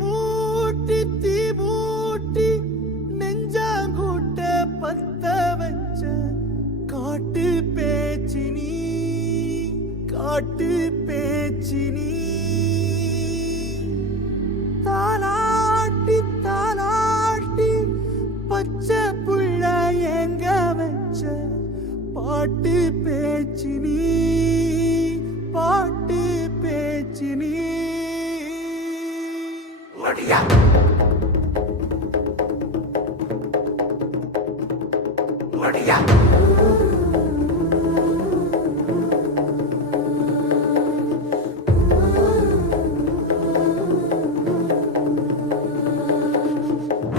மூட்டி தீ மூட்டி நெஞ்சாங்கூட்ட பத்த வச்ச காட்டு பேச்சினி காட்டு பேச்சினி தாலாட்டி தாலாட்டி பச்சை புள்ள எங்க வச்ச பாட்டு பேச்சினி பாட்டு பேச்சினி ஒடியா ஒடியா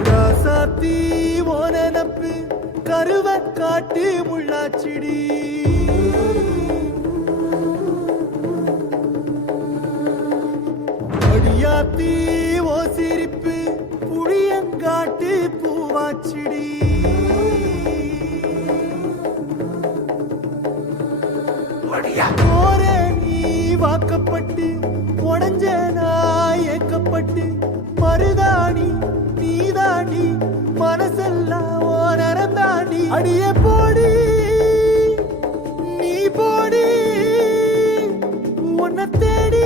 ராசாத்தி ஓனப்பு கருவ காட்டு முள்ளாச்சிடி அடியாத்தி ஓ சிரிப்பு புளியங்காட்டு பூவாச்சிடி போற நீ வாக்கப்பட்டு உடஞ்ச நாய் ஏக்கப்பட்டு மருதாணி நீதாண்டி மனசெல்லாம் ஓ நரந்தாண்டி அடிய போடி நீ போடி உன்னை தேடி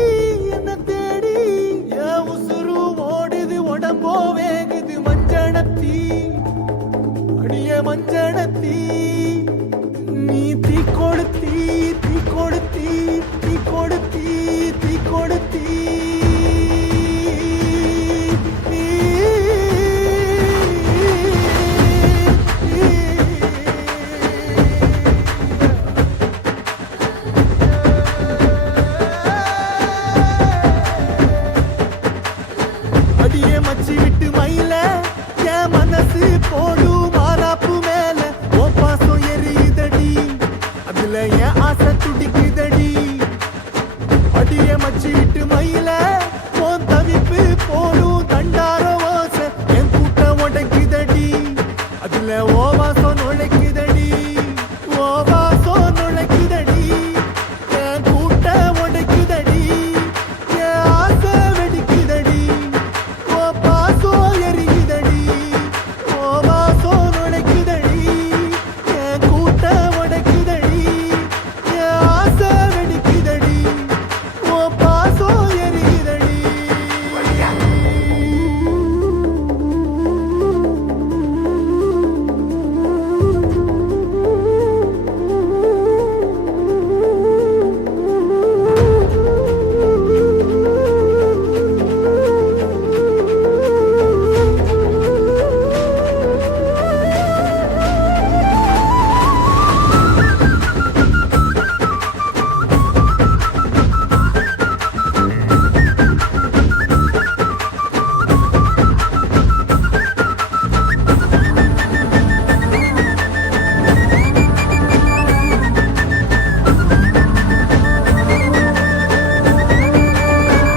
என்ன தேடி என் உசுரு ஓடுது உடம்போ வேகுது மஞ்சனத்தி அடிய மஞ்சனத்தி நீ தீ கொடுத்தி தீ கொடுத்தி தீ கொடுத்தி தீ கொடுத்தி அடியே மச்சி விட்டு மயில என் மனசு போடும் மாறாப்பு மேல ஓ பாசம் எரியுதடி அதுல என் ஆசை துடிக்குதடி அடியே மச்சி விட்டு மயில உன் தவிப்பு போடும் தண்டார ஓசை என் கூட்டம் உடைக்குதடி அதுல ஓ வாசம் நுழைக்குதடி ஓ வாசம் நுழைக்குதடி என் கூட்டம் உடைக்குதடி என் ஆசை வெடிக்குதடி ஓ பாசம் எரியுதடி ஓ வாசம் நுழைக்குதடி என் கூட்டம் உடைக்குதடி என் ஆசை வெடிக்குதடி ஓ பாசம் எரியுதடி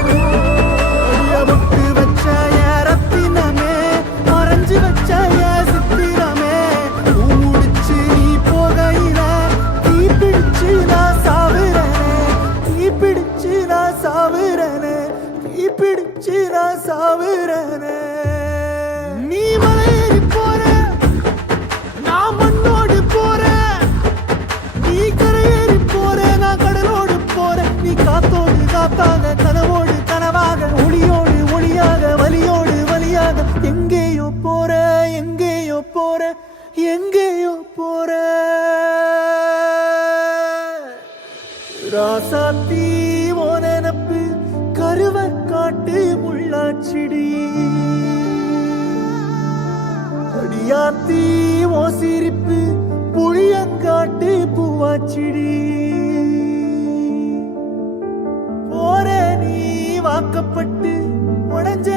அடிய முட்டு வச்ச என் ரத்தினமே மறைஞ்சு வச்ச என் சித்திரமே பூ முடிச்சு நீ போகையில தீ பிடிச்சு நான் சாவுறனே தீ பிடிச்சு நான் சாவுறனே தீ பிடிச்சு நான் சாவுறனே நீ மலையேறி போற நான் மண்ணோடு போறேன் நீ கரையேறி போற நான் கடலோடு போறேன் நீ காத்தோடு காத்தாக கனவோடு கனவாக ஒளியோடு ஒளியாக வலியோடு வலியாக எங்கேயோ போற எங்கேயோ போற எங்கேயோ போற ராசாத்தி ஓ நெனப்பு கருவ காட்டு முள்ளாச்சிடி அடியாத்தி ஓ சிரிப்பு புளியங்காட்டு பூவாச்சிடி போற நீ வாக்கப்பட்டு உடஞ்ச